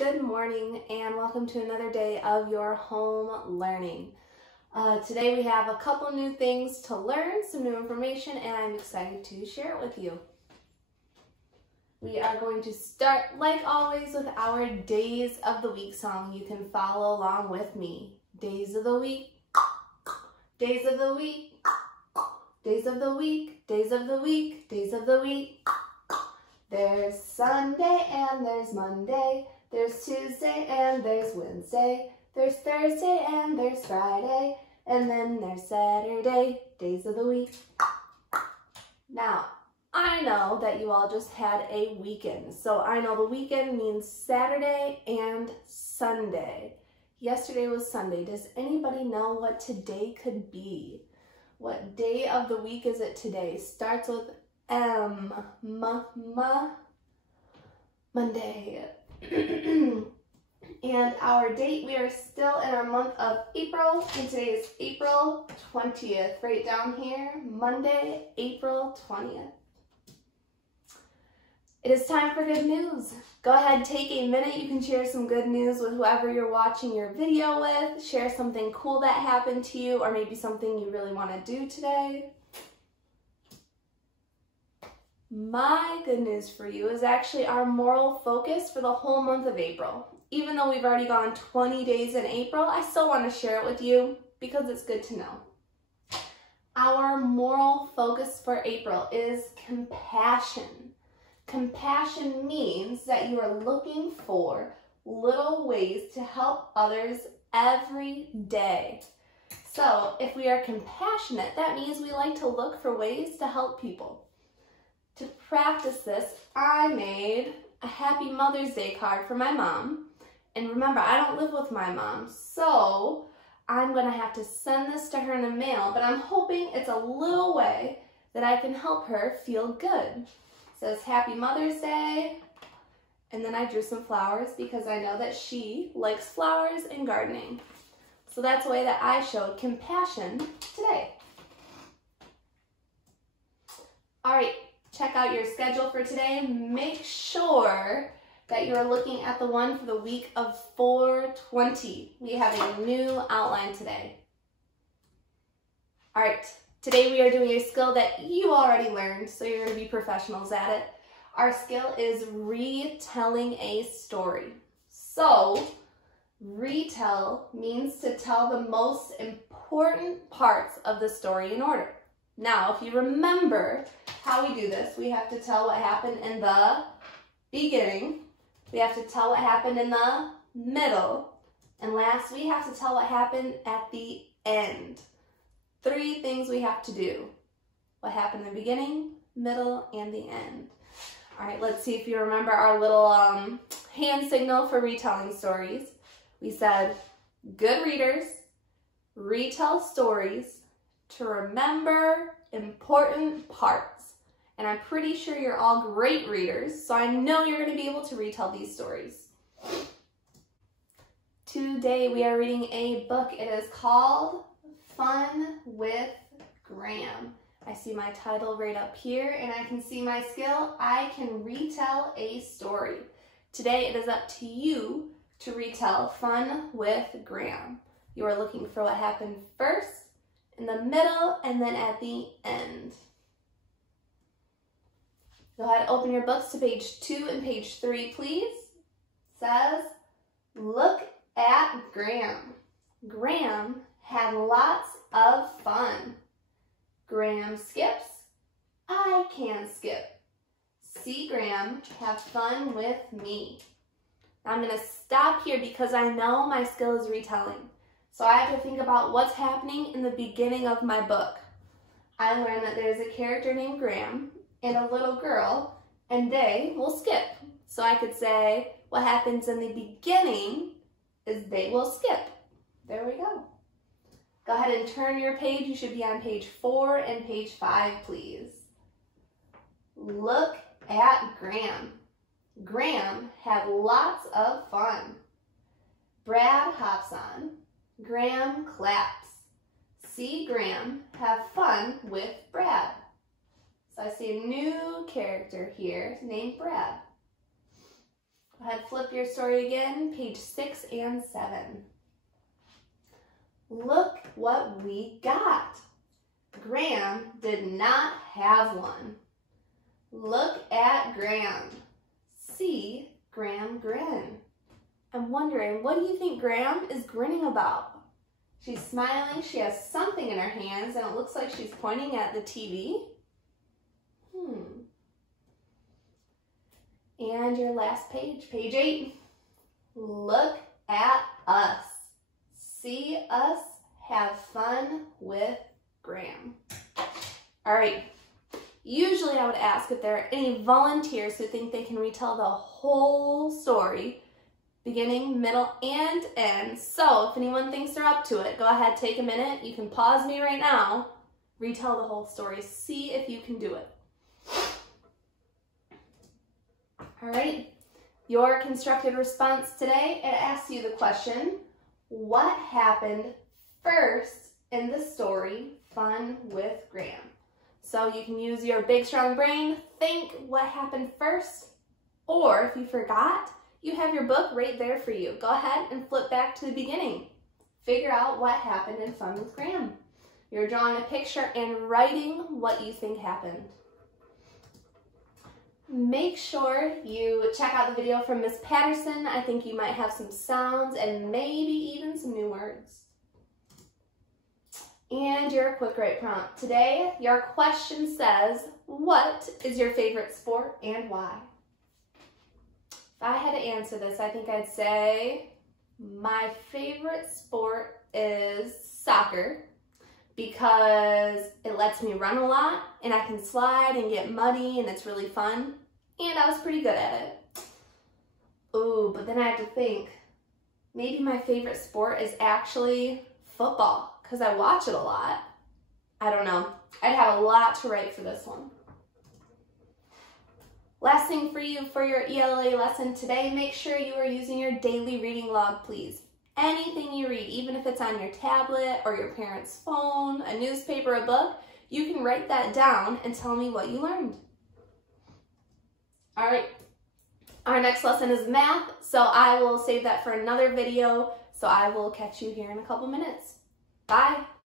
Good morning and welcome to another day of your home learning. Today we have a couple new things to learn, some new information, and I'm excited to share it with you. We are going to start, like always, with our Days of the Week song. You can follow along with me. Days of the week, days of the week, days of the week, days of the week, days of the week. There's Sunday and there's Monday. There's Tuesday and there's Wednesday. There's Thursday and there's Friday. And then there's Saturday, days of the week. Now, I know that you all just had a weekend. So I know the weekend means Saturday and Sunday. Yesterday was Sunday. Does anybody know what today could be? What day of the week is it today? Starts with M. Monday. And our date, we are still in our month of April, and today is April 20th, right down here, Monday, April 20th. It is time for good news. Go ahead, take a minute. You can share some good news with whoever you're watching your video with. Share something cool that happened to you, or maybe something you really want to do today. My good news for you is actually our moral focus for the whole month of April. Even though we've already gone 20 days in April, I still want to share it with you because it's good to know. Our moral focus for April is compassion. Compassion means that you are looking for little ways to help others every day. So if we are compassionate, that means we like to look for ways to help people. To practice this, I made a Happy Mother's Day card for my mom. And remember, I don't live with my mom, so I'm going to have to send this to her in the mail, but I'm hoping it's a little way that I can help her feel good. It says Happy Mother's Day, and then I drew some flowers because I know that she likes flowers and gardening. So that's the way that I showed compassion today. All right. Check out your schedule for today. Make sure that you're looking at the one for the week of 4/20. We have a new outline today. All right, today we are doing a skill that you already learned, so you're going to be professionals at it. Our skill is retelling a story. So, retell means to tell the most important parts of the story in order. Now, if you remember how we do this, we have to tell what happened in the beginning, we have to tell what happened in the middle, and last, we have to tell what happened at the end. 3 things we have to do. What happened in the beginning, middle, and the end. All right, let's see if you remember our little hand signal for retelling stories. We said, good readers retell stories to remember important parts. And I'm pretty sure you're all great readers, so I know you're going to be able to retell these stories. Today we are reading a book. It is called Fun with Graham. I see my title right up here, and I can see my skill. I can retell a story. Today it is up to you to retell Fun with Graham. You are looking for what happened first, in the middle, and then at the end. Go ahead, open your books to page 2 and page 3, please. It says, look at Graham. Graham had lots of fun. Graham skips. I can skip. See Graham have fun with me. Now I'm going to stop here because I know my skill is retelling. So I have to think about what's happening in the beginning of my book. I learned that there's a character named Graham and a little girl, and they will skip. So I could say what happens in the beginning is they will skip. There we go. Go ahead and turn your page. You should be on page 4 and page 5, please. Look at Graham. Graham had lots of fun. Brad hops on. Graham claps. See Graham have fun with Brad. So I see a new character here named Brad. Go ahead, flip your story again, page 6 and 7. Look what we got. Graham did not have one. Look at Graham. See Graham grin. I'm wondering, what do you think Graham is grinning about? She's smiling, she has something in her hands, and it looks like she's pointing at the TV. And your last page, page 8. Look at us. See us have fun with Graham. All right. Usually I would ask if there are any volunteers who think they can retell the whole story, beginning, middle, and end. So if anyone thinks they're up to it, go ahead, take a minute. You can pause me right now, retell the whole story, see if you can do it. All right, your constructed response today, it asks you the question, what happened first in the story, Fun with Graham? So you can use your big, strong brain, think what happened first, or if you forgot, you have your book right there for you. Go ahead and flip back to the beginning. Figure out what happened in Fun with Graham. You're drawing a picture and writing what you think happened. Make sure you check out the video from Miss Patterson. I think you might have some sounds and maybe even some new words. And your quick write prompt. Today, your question says, what is your favorite sport and why? If I had to answer this, I think I'd say my favorite sport is soccer because it lets me run a lot and I can slide and get muddy and it's really fun. And I was pretty good at it. Ooh, but then I have to think, maybe my favorite sport is actually football because I watch it a lot. I don't know. I'd have a lot to write for this one. Last thing for you for your ELA lesson today, make sure you are using your daily reading log, please. Anything you read, even if it's on your tablet or your parents' phone, a newspaper, a book, you can write that down and tell me what you learned. All right, our next lesson is math, so I will save that for another video, so I will catch you here in a couple minutes. Bye.